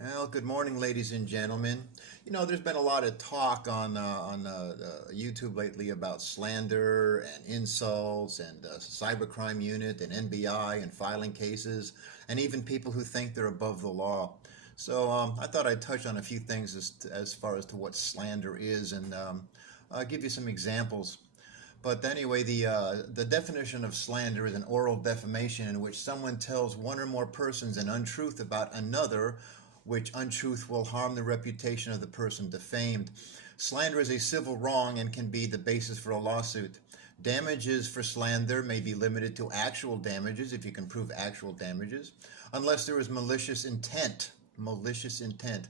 Well, good morning, ladies and gentlemen. There's been a lot of talk on YouTube lately about slander and insults and cybercrime unit and NBI and filing cases and even people who think they're above the law. So I thought I'd touch on a few things as far as to what slander is and give you some examples. But anyway, the definition of slander is an oral defamation in which someone tells one or more persons an untruth about another, which untruth will harm the reputation of the person defamed. Slander is a civil wrong and can be the basis for a lawsuit. Damages for slander may be limited to actual damages if you can prove actual damages, unless there is malicious intent. Malicious intent.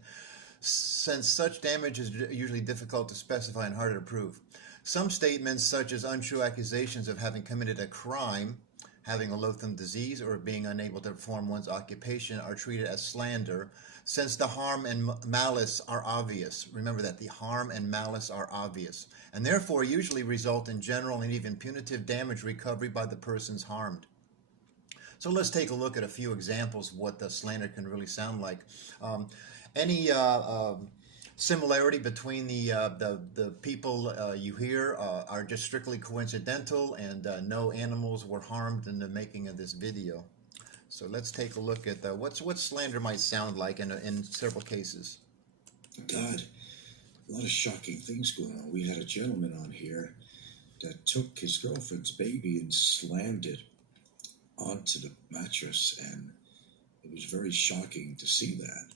Since such damage is usually difficult to specify and harder to prove. Some statements, such as untrue accusations of having committed a crime, having a loathsome disease, or being unable to perform one's occupation, are treated as slander, since the harm and malice are obvious. Remember that the harm and malice are obvious, and therefore usually result in general and even punitive damage recovery by the persons harmed. So let's take a look at a few examples of what the slander can really sound like. Any similarity between the people you hear are just strictly coincidental, and no animals were harmed in the making of this video. So let's take a look at what slander might sound like in several cases. God, a lot of shocking things going on. We had a gentleman on here that took his girlfriend's baby and slammed it onto the mattress, and it was very shocking to see that.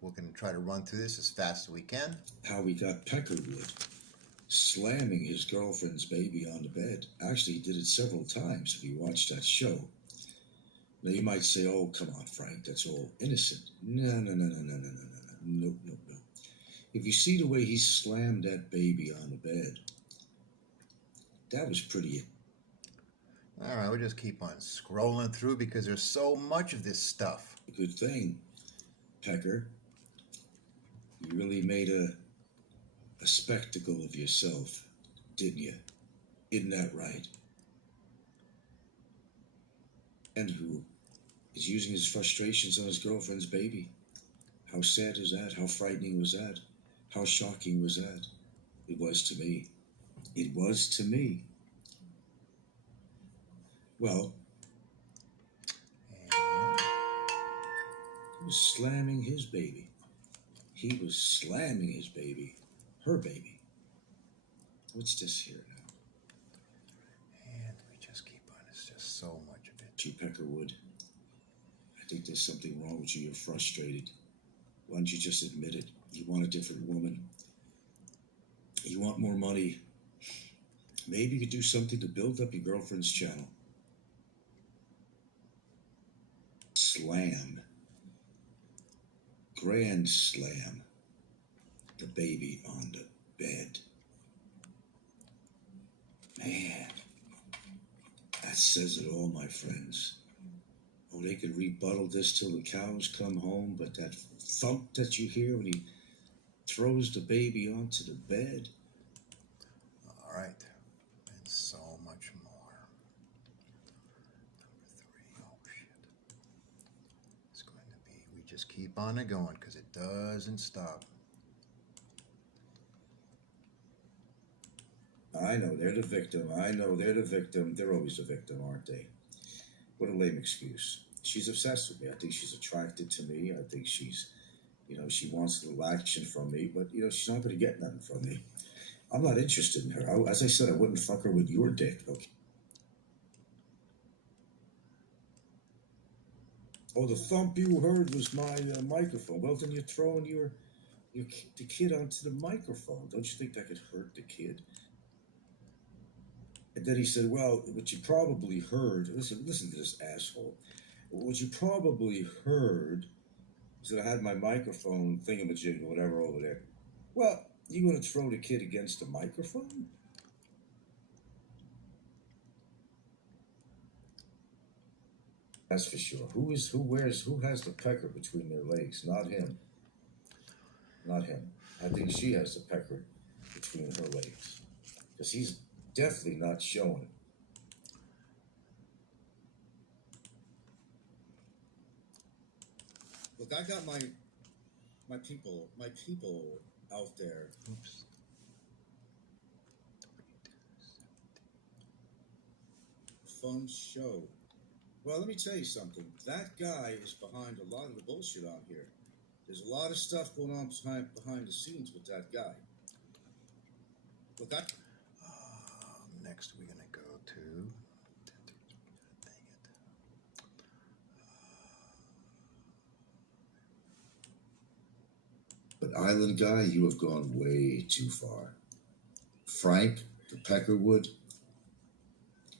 We're going to try to run through this as fast as we can. How we got Peckerwood slamming his girlfriend's baby on the bed. Actually, he did it several times if you watch that show. Now, you might say, oh, come on, Frank, that's all innocent. No. Nope. If you see the way he slammed that baby on the bed, that was pretty. All right, we'll just keep on scrolling through because there's so much of this stuff. A good thing, Pecker. You really made a spectacle of yourself, didn't you? Isn't that right? And who is using his frustrations on his girlfriend's baby. How sad is that? How frightening was that? How shocking was that? It was to me. It was to me. Well, he was slamming his baby. He was slamming his baby. Her baby. What's this here now? And we just keep on. It's just so much of it. G. Peckerwood, I think there's something wrong with you. You're frustrated. Why don't you just admit it? You want a different woman. You want more money. Maybe you could do something to build up your girlfriend's channel. Slam. Grand slam. The baby on the bed. Man, that says it all, my friends. Oh, they could rebuttal this till the cows come home, but that thump that you hear when he throws the baby onto the bed. All right, and so much more. Number 3, oh shit. It's going to be, we just keep on it going because it doesn't stop. I know they're the victim. They're always the victim, aren't they? What a lame excuse. She's obsessed with me. I think she's attracted to me. I think she's, she wants a little action from me, but, she's not going to get nothing from me. I'm not interested in her. As I said, I wouldn't fuck her with your dick. Okay. Oh, the thump you heard was my microphone. Well, then you're throwing the kid onto the microphone. Don't you think that could hurt the kid? And then he said, well, what you probably heard, listen to this asshole. What you probably heard is that I had my microphone thingamajig or whatever over there. Well, you going to throw the kid against the microphone? That's for sure. Who has the pecker between their legs? Not him. Not him. I think she has the pecker between her legs. Because he's definitely not showing it. Look, I got my people out there. Oops. Fun show. Well, let me tell you something. That guy is behind a lot of the bullshit out here. There's a lot of stuff going on behind the scenes with that guy. Look, Next, we're gonna go to. Dang it. But Island Guy, you have gone way too far. Frank, the Peckerwood,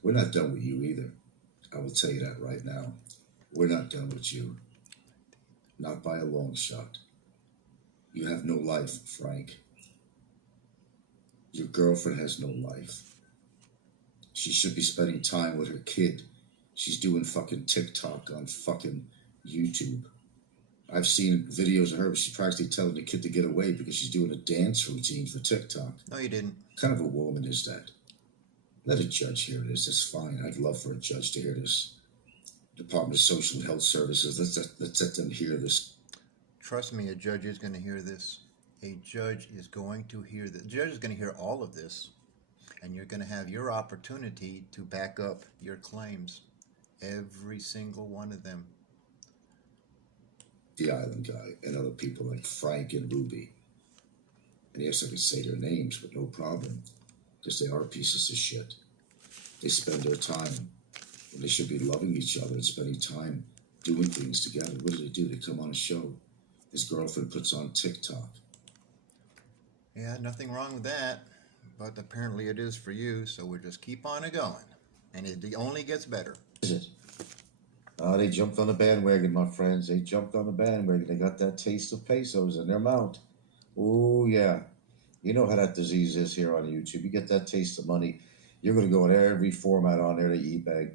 we're not done with you either. I will tell you that right now. We're not done with you. Not by a long shot. You have no life, Frank. Your girlfriend has no life. She should be spending time with her kid. She's doing fucking TikTok on fucking YouTube. I've seen videos of her. She's practically telling the kid to get away because she's doing a dance routine for TikTok. No, you didn't. What kind of a woman is that? Let a judge hear this. It's fine. I'd love for a judge to hear this. Department of Social and Health Services. Let's let them hear this. Trust me, a judge is going to hear this. A judge is going to hear this. The judge is going to hear all of this, and you're going to have your opportunity to back up your claims. Every single one of them. The Island Guy and other people like Frank and Ruby. And yes, I can say their names, but no problem. Because they are pieces of shit. They spend their time when they should be loving each other and spending time doing things together. What do? They come on a show. His girlfriend puts on TikTok. Yeah, nothing wrong with that. But apparently it is for you, so we'll just keep on it going. And it only gets better. Is it? They jumped on the bandwagon, my friends. They jumped on the bandwagon. They got that taste of pesos in their mouth. Oh, yeah. You know how that disease is here on YouTube. You get that taste of money. You're going to go in every format on there that you beg.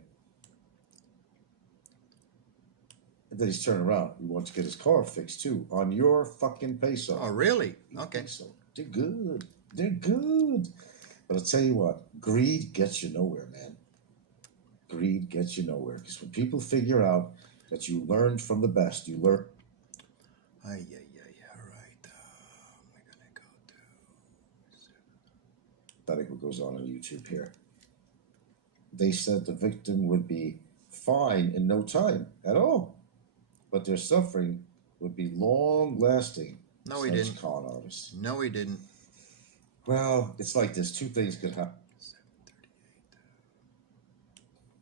And then he's turning around. He wants to get his car fixed, too, on your fucking peso. Oh, really? Okay. Peso. They're good. They're good. But I'll tell you what. Greed gets you nowhere, man. Greed gets you nowhere. Because when people figure out that you learned from the best, you learn. All right. We're going to go to... I think what goes on YouTube here. They said the victim would be fine in no time at all. But their suffering would be long-lasting. No, he didn't. Con artists. No, he didn't. Well, it's like this. Two things could happen. 738.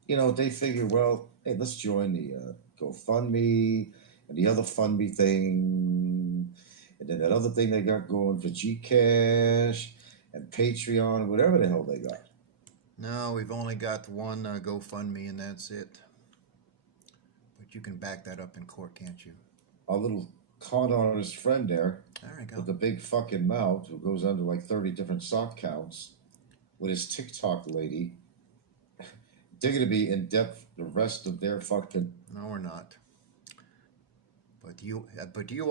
You know, they figure, well, hey, let's join the GoFundMe and the other Fundme thing. And then that other thing they got going for Gcash and Patreon, whatever the hell they got. No, we've only got one GoFundMe, and that's it. But you can back that up in court, can't you? Our little con artist friend there, with the big fucking mouth, who goes under like 30 different sock counts, with his TikTok lady, they're going to be in depth the rest of their fucking... No, we're not. But you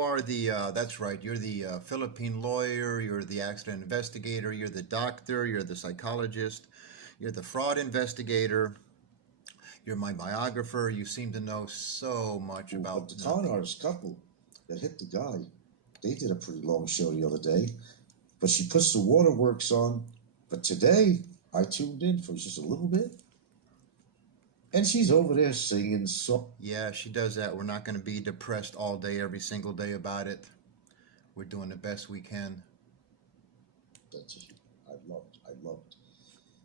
are the, that's right, you're the Philippine lawyer, you're the accident investigator, you're the doctor, you're the psychologist, you're the fraud investigator, you're my biographer. You seem to know so much about... The con artist couple that hit the guy, they did a pretty long show the other day, but she puts the waterworks on. But today, I tuned in for just a little bit, and she's over there singing song. Yeah, she does that. We're not going to be depressed all day, every single day about it. We're doing the best we can. I love it.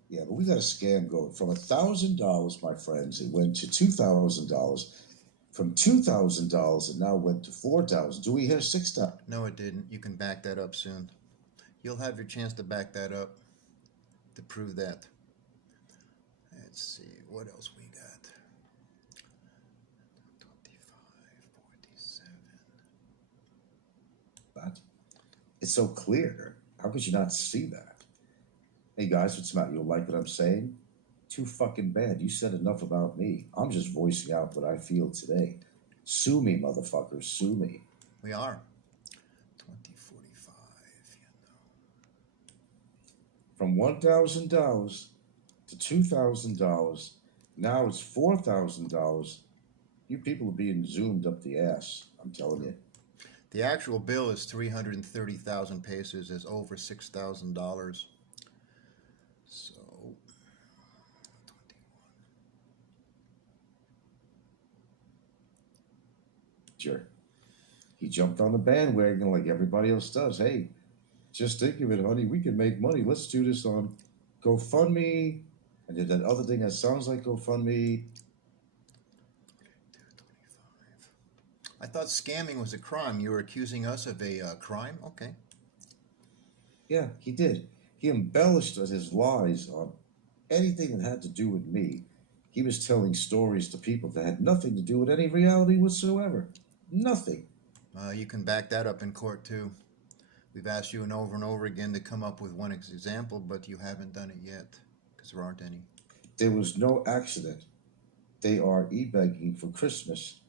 Yeah, but we got a scam going. From $1,000, my friends, it went to $2,000. From $2,000, it now went to $4,000. Do we hear $6,000? No, it didn't. You can back that up soon. You'll have your chance to back that up, to prove that. Let's see, what else we got? 25, 47. But it's so clear. How could you not see that? Hey guys, what's the matter? You don't like what I'm saying? Too fucking bad. You said enough about me. I'm just voicing out what I feel today. Sue me, motherfuckers. Sue me. We are. 2045, From $1,000 to $2,000. Now it's $4,000. You people are being zoomed up the ass. I'm telling you. The actual bill is 330,000 pesos, is over $6,000. So, Sure. He jumped on the bandwagon like everybody else does. Hey, just think of it, honey. We can make money. Let's do this on GoFundMe. And did that other thing that sounds like GoFundMe. I thought scamming was a crime. You were accusing us of a crime? Okay. Yeah, he did. He embellished his lies on anything that had to do with me. He was telling stories to people that had nothing to do with any reality whatsoever. Nothing. You can back that up in court, too. We've asked you over and over again to come up with one example, but you haven't done it yet, because there aren't any. There was no accident. They are e-begging for Christmas.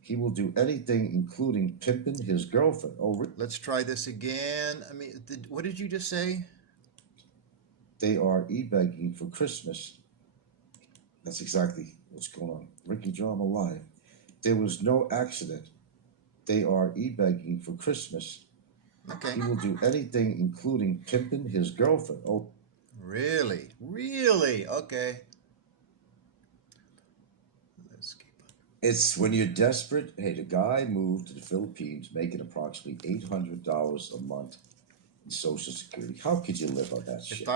He will do anything, including pimping his girlfriend. Oh, let's try this again. I mean, what did you just say? They are e-begging for Christmas. That's exactly what's going on. Ricky Drama Live. There was no accident. They are e-begging for Christmas. Okay. He will do anything, including pimping his girlfriend. Oh, really? Really? Okay. Let's keep on. It's when you're desperate. Hey, the guy moved to the Philippines making approximately $800 a month in Social Security. How could you live on that shit?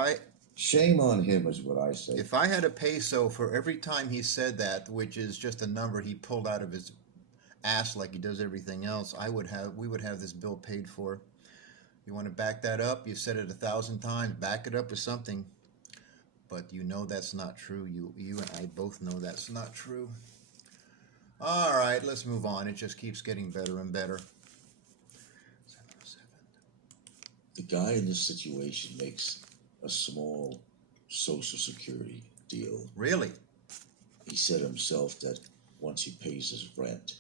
Shame on him is what I say. If I had a peso for every time he said that, which is just a number he pulled out of his ass like he does everything else, we would have this bill paid for. You want to back that up? You've said it 1,000 times. Back it up with something. But you know that's not true. You and I both know that's not true. All right, let's move on. It just keeps getting better and better. 707. The guy in this situation makes a small Social Security deal. Really? He said himself that once he pays his rent,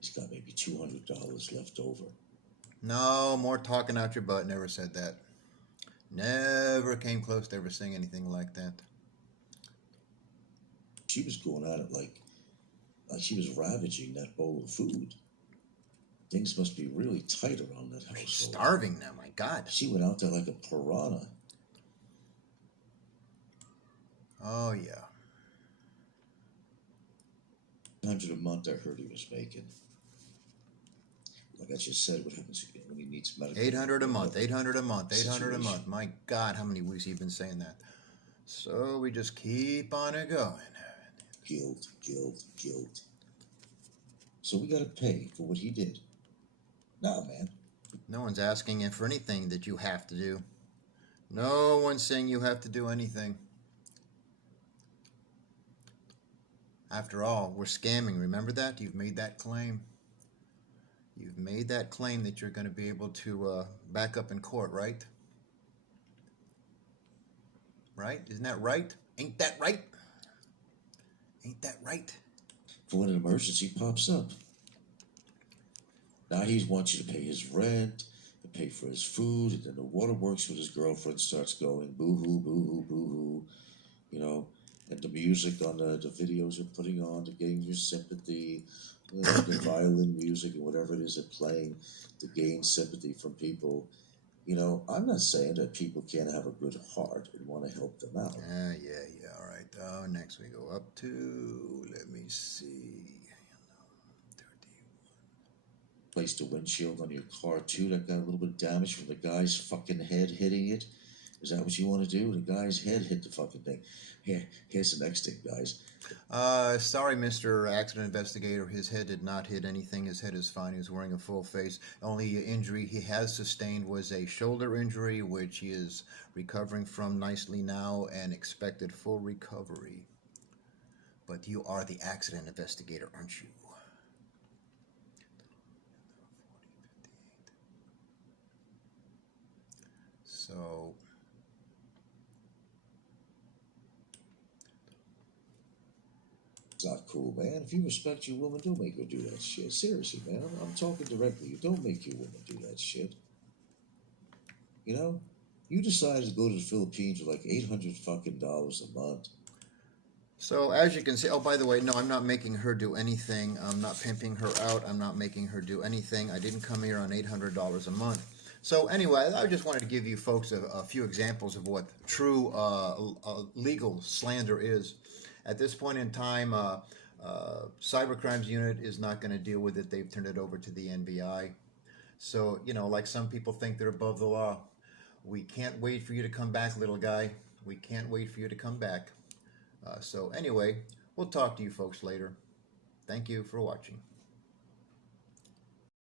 he's got maybe $200 left over. No, more talking out your butt. Never said that. Never came close to ever saying anything like that. She was going at it like she was ravaging that bowl of food. Things must be really tight around that household. She's starving now, my God. She went out there like a piranha. Oh, yeah. 100 a month I heard he was making. Like I just said, what happens when he needs medical? 800 a month, 800 a month, 800 a month. My God, how many weeks have you been saying that? So we just keep on it going. Guilt, guilt, guilt. So we got to pay for what he did. No, man. No one's asking you for anything that you have to do. No one's saying you have to do anything. After all, we're scamming. Remember that? You've made that claim. You've made that claim that you're going to be able to back up in court, right? Right? Isn't that right? Ain't that right? Ain't that right? For when an emergency pops up. Now he wants you to pay his rent, to pay for his food, and then the waterworks with his girlfriend starts going boo-hoo, boo-hoo, boo-hoo, you know, and the music on the videos they're putting on to gain your sympathy, the violin music and whatever it is they're playing to gain sympathy from people. You know, I'm not saying that people can't have a good heart and want to help them out. Yeah, all right. Next we go up to, let me see. Placed the windshield on your car too that got a little bit damaged from the guy's fucking head hitting it. Is that what you want to do? The guy's head hit the fucking thing. Here's the next thing, guys. Sorry, Mr. Accident Investigator. His head did not hit anything. His head is fine. He was wearing a full face. Only injury he has sustained was a shoulder injury, which he is recovering from nicely now and expected full recovery. But you are the accident investigator, aren't you? So... It's not cool, man. If you respect your woman, don't make her do that shit. Seriously, man. I'm talking directly. You don't make your woman do that shit. You know? You decided to go to the Philippines with like $800 fucking a month. So as you can see, oh, by the way, no, I'm not making her do anything. I'm not pimping her out. I'm not making her do anything. I didn't come here on $800 a month. So anyway, I just wanted to give you folks a few examples of what true legal slander is. At this point in time, Cybercrimes Unit is not going to deal with it. They've turned it over to the NBI. So, you know, like some people think they're above the law. We can't wait for you to come back, little guy. We can't wait for you to come back. So anyway, we'll talk to you folks later. Thank you for watching.